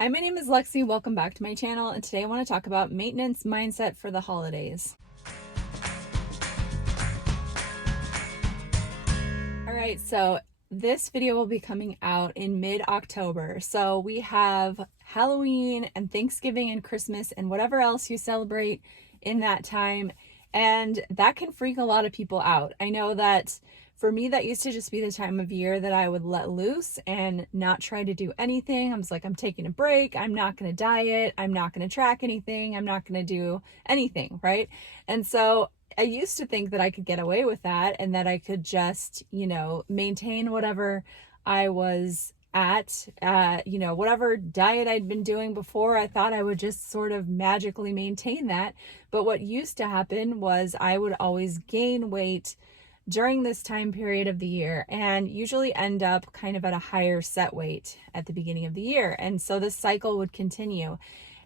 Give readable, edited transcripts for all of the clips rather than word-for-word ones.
Hi, my name is Lexi. Welcome back to my channel, and today I want to talk about maintenance mindset for the holidays. All right, so this video will be coming out in mid-October. So we have Halloween and Thanksgiving and Christmas and whatever else you celebrate in that time, and that can freak a lot of people out. I know that for me, that used to just be the time of year that I would let loose and not try to do anything. I was like, I'm taking a break. I'm not going to diet. I'm not going to track anything. I'm not going to do anything, right? And so I used to think that I could get away with that and that I could just, maintain whatever I was at, whatever diet I'd been doing before. I thought I would just sort of magically maintain that. But what used to happen was I would always gain weight during this time period of the year and usually end up kind of at a higher set weight at the beginning of the year. And so this cycle would continue.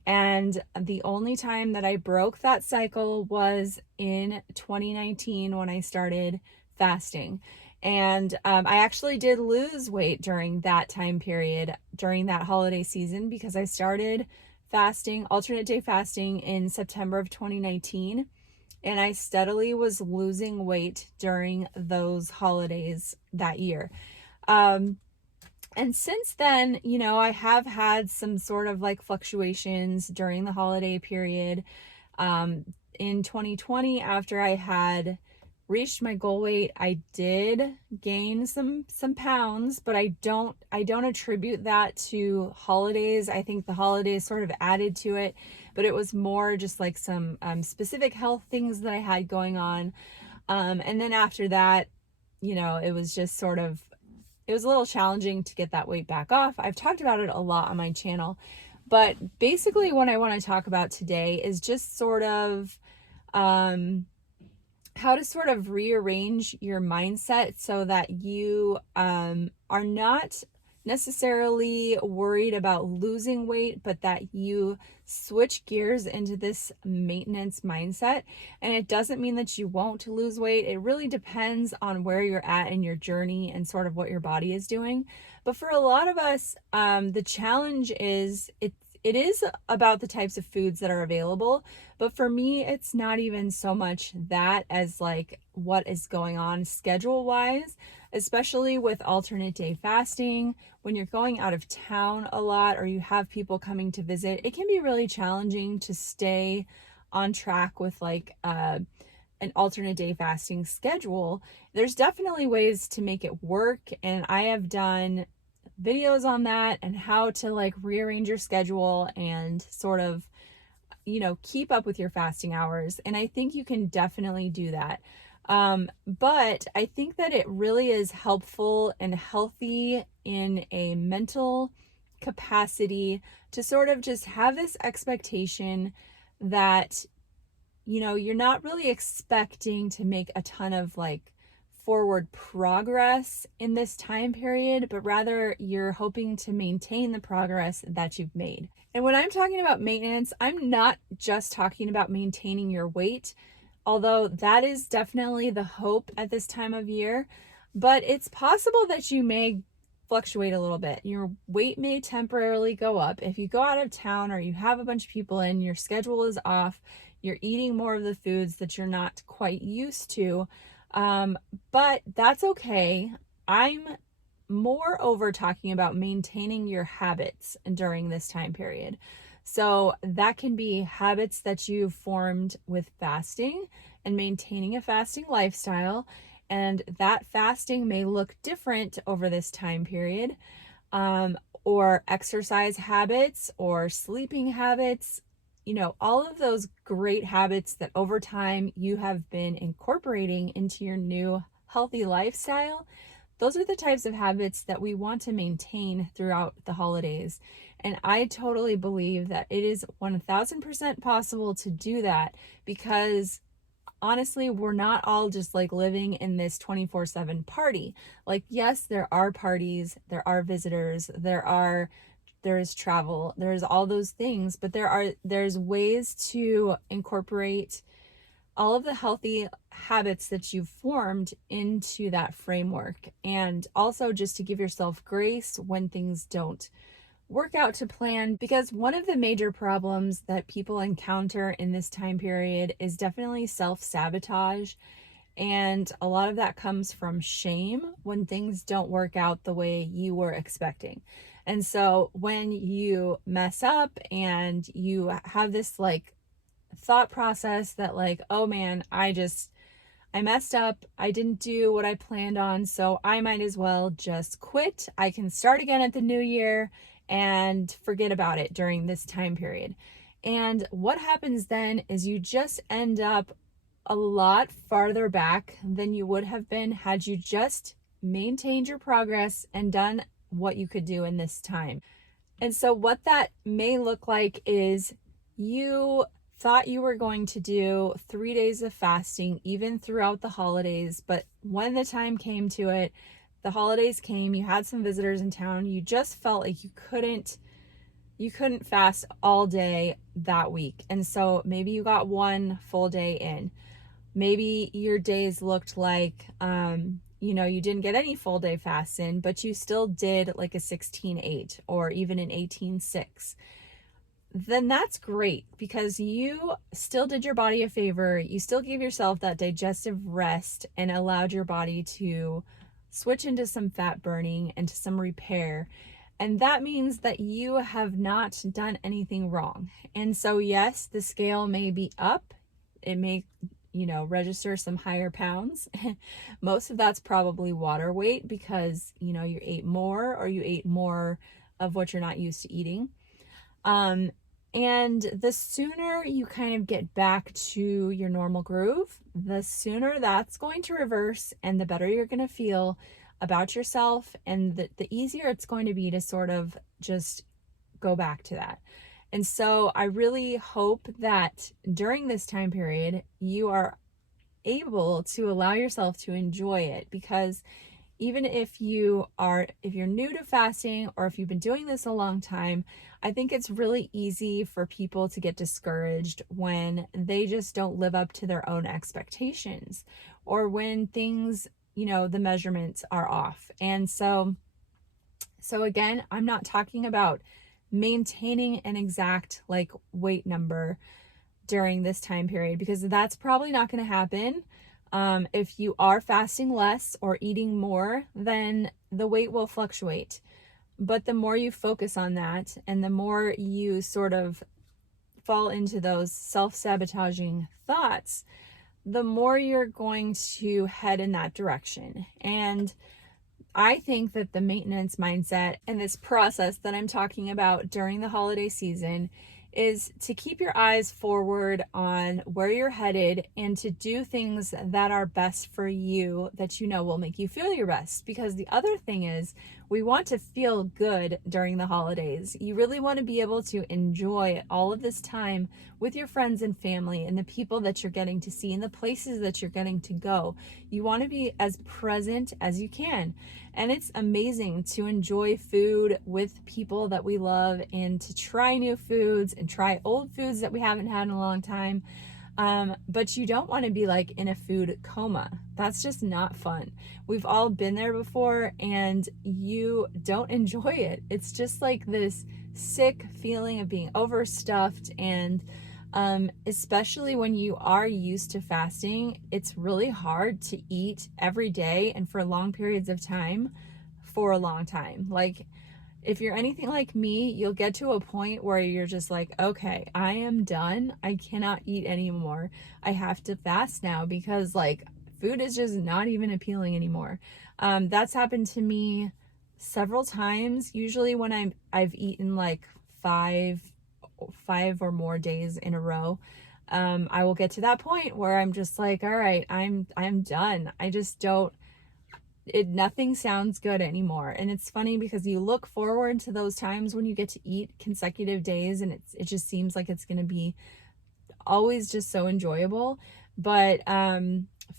And the only time that I broke that cycle was in 2019 when I started fasting. And I actually did lose weight during that time period, during that holiday season, because I started fasting, alternate day fasting in September of 2019. And I steadily was losing weight during those holidays that year. And since then, I have had some sort of like fluctuations during the holiday period. In 2020, after I had reached my goal weight, I did gain some pounds, but I don't attribute that to holidays. I think the holidays sort of added to it, but it was more just like some specific health things that I had going on. And then after that, it was just sort of, it was a little challenging to get that weight back off. I've talked about it a lot on my channel, but basically what I want to talk about today is just sort of how to sort of rearrange your mindset so that you are not necessarily worried about losing weight, but that you switch gears into this maintenance mindset. And it doesn't mean that you won't lose weight. It really depends on where you're at in your journey and sort of what your body is doing. But for a lot of us, the challenge is it is about the types of foods that are available. But for me, it's not even so much that as like what is going on schedule wise, especially with alternate day fasting. When you're going out of town a lot or you have people coming to visit, it can be really challenging to stay on track with like an alternate day fasting schedule. There's definitely ways to make it work, and I have done videos on that and how to like rearrange your schedule and sort of keep up with your fasting hours, and I think you can definitely do that. But I think that it really is helpful and healthy in a mental capacity to sort of just have this expectation that you're not really expecting to make a ton of like forward progress in this time period, but rather you're hoping to maintain the progress that you've made. And when I'm talking about maintenance, I'm not just talking about maintaining your weight, although that is definitely the hope at this time of year, but it's possible that you may fluctuate a little bit. Your weight may temporarily go up. If you go out of town or you have a bunch of people in, your schedule is off, you're eating more of the foods that you're not quite used to. But that's okay. I'm moreover talking about maintaining your habits during this time period. So that can be habits that you've formed with fasting and maintaining a fasting lifestyle. And that fasting may look different over this time period, or exercise habits or sleeping habits. All of those great habits that over time you have been incorporating into your new healthy lifestyle. Those are the types of habits that we want to maintain throughout the holidays. And I totally believe that it is 1000% possible to do that, because honestly, we're not all just like living in this 24/7 party. Like, yes, there are parties, there are visitors, there is travel, there's all those things, but there's ways to incorporate all of the healthy habits that you've formed into that framework, and also just to give yourself grace when things don't workout to plan, because one of the major problems that people encounter in this time period is definitely self-sabotage. And a lot of that comes from shame when things don't work out the way you were expecting. And so when you mess up and you have this like thought process that like, oh man, I messed up. I didn't do what I planned on, so I might as well just quit. I can start again at the new year and forget about it during this time period. And what happens then is you just end up a lot farther back than you would have been had you just maintained your progress and done what you could do in this time. And so, what that may look like is you thought you were going to do 3 days of fasting, even throughout the holidays. But when the time came to it, the holidays came, you had some visitors in town, you just felt like you couldn't fast all day that week. And so maybe you got one full day in. Maybe your days looked like, you didn't get any full day fasts in, but you still did like a 16-8 or even an 18-6. Then that's great because you still did your body a favor. You still gave yourself that digestive rest and allowed your body to switch into some fat burning and to some repair. And that means that you have not done anything wrong. And so, yes, the scale may be up. It may register some higher pounds. Most of that's probably water weight because, you ate more or you ate more of what you're not used to eating. And the sooner you kind of get back to your normal groove, the sooner that's going to reverse and the better you're going to feel about yourself, and the easier it's going to be to sort of just go back to that. And so I really hope that during this time period, you are able to allow yourself to enjoy it, because even if you're new to fasting or if you've been doing this a long time, I think it's really easy for people to get discouraged when they just don't live up to their own expectations, or when things, the measurements are off. And so again, I'm not talking about maintaining an exact like weight number during this time period, because that's probably not going to happen. If you are fasting less or eating more, then the weight will fluctuate. But the more you focus on that and the more you sort of fall into those self-sabotaging thoughts, the more you're going to head in that direction. And I think that the maintenance mindset and this process that I'm talking about during the holiday season is to keep your eyes forward on where you're headed and to do things that are best for you, that will make you feel your best. Because the other thing is, we want to feel good during the holidays. You really want to be able to enjoy all of this time with your friends and family and the people that you're getting to see and the places that you're getting to go. You want to be as present as you can. And it's amazing to enjoy food with people that we love and to try new foods and try old foods that we haven't had in a long time. But you don't want to be like in a food coma. That's just not fun. We've all been there before and you don't enjoy it. It's just like this sick feeling of being overstuffed, and especially when you are used to fasting, it's really hard to eat every day and for long periods of time for a long time. Like, if you're anything like me, you'll get to a point where you're just like, okay, I am done. I cannot eat anymore. I have to fast now because like food is just not even appealing anymore. That's happened to me several times. Usually when I've eaten like five or more days in a row, I will get to that point where I'm just like, all right, I'm done. I just don't. Nothing sounds good anymore. And it's funny because you look forward to those times when you get to eat consecutive days and it just seems like it's going to be always just so enjoyable. But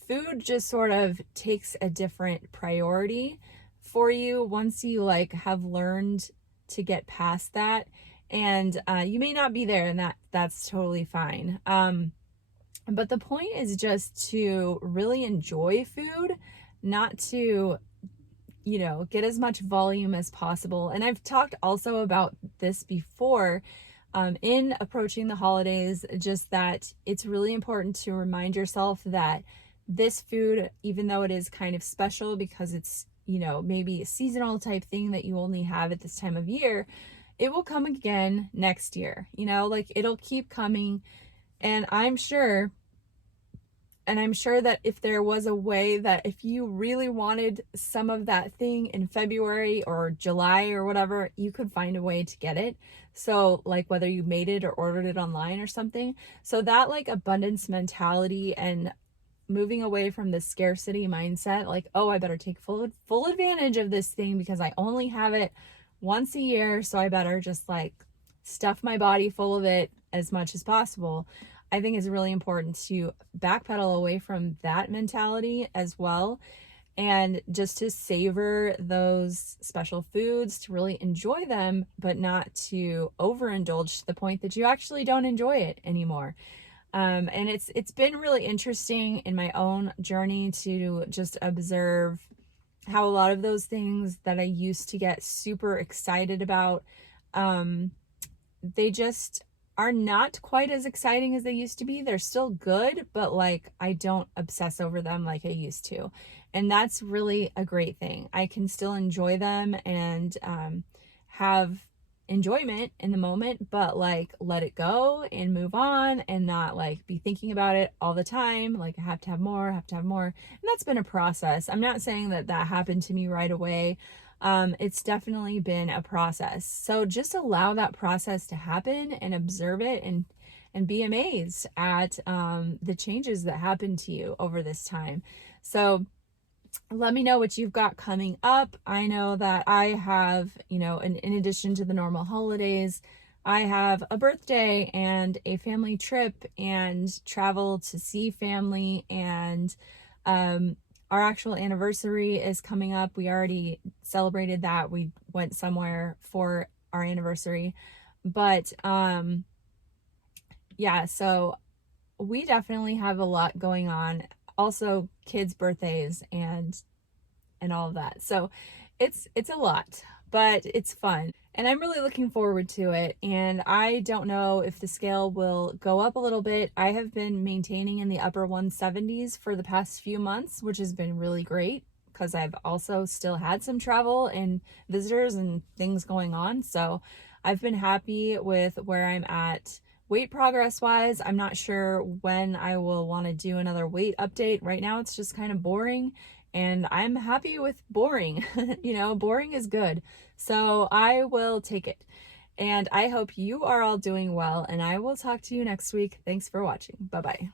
food just sort of takes a different priority for you once you like have learned to get past that. And you may not be there, and that's totally fine. But the point is just to really enjoy food, not to get as much volume as possible. And I've talked also about this before, in approaching the holidays, just that it's really important to remind yourself that this food, even though it is kind of special because it's, maybe a seasonal type thing that you only have at this time of year, it will come again next year. Like it'll keep coming. And I'm sure that if there was a way that if you really wanted some of that thing in February or July or whatever, you could find a way to get it. So like whether you made it or ordered it online or something. So that like abundance mentality and moving away from the scarcity mindset, like, oh, I better take full advantage of this thing because I only have it once a year, so I better just like stuff my body full of it as much as possible. I think it's really important to backpedal away from that mentality as well, and just to savor those special foods, to really enjoy them, but not to overindulge to the point that you actually don't enjoy it anymore. And it's been really interesting in my own journey to just observe how a lot of those things that I used to get super excited about, they just are not quite as exciting as they used to be. They're still good, but like I don't obsess over them like I used to. And that's really a great thing. I can still enjoy them and have enjoyment in the moment, but like let it go and move on and not like be thinking about it all the time. Like I have to have more, have to have more. And that's been a process. I'm not saying that happened to me right away. It's definitely been a process. So just allow that process to happen and observe it and be amazed at the changes that happen to you over this time. So let me know what you've got coming up. I know that I have, in addition to the normal holidays, I have a birthday and a family trip and travel to see family, and our actual anniversary is coming up. We already celebrated that. We went somewhere for our anniversary. But yeah, so we definitely have a lot going on. Also kids' birthdays and all of that. So it's a lot, but it's fun. And I'm really looking forward to it. And I don't know if the scale will go up a little bit. I have been maintaining in the upper 170s for the past few months, which has been really great because I've also still had some travel and visitors and things going on. So I've been happy with where I'm at weight progress wise. I'm not sure when I will want to do another weight update. Right now it's just kind of boring, and I'm happy with boring. Boring is good. So I will take it. And I hope you are all doing well, and I will talk to you next week. Thanks for watching. Bye-bye.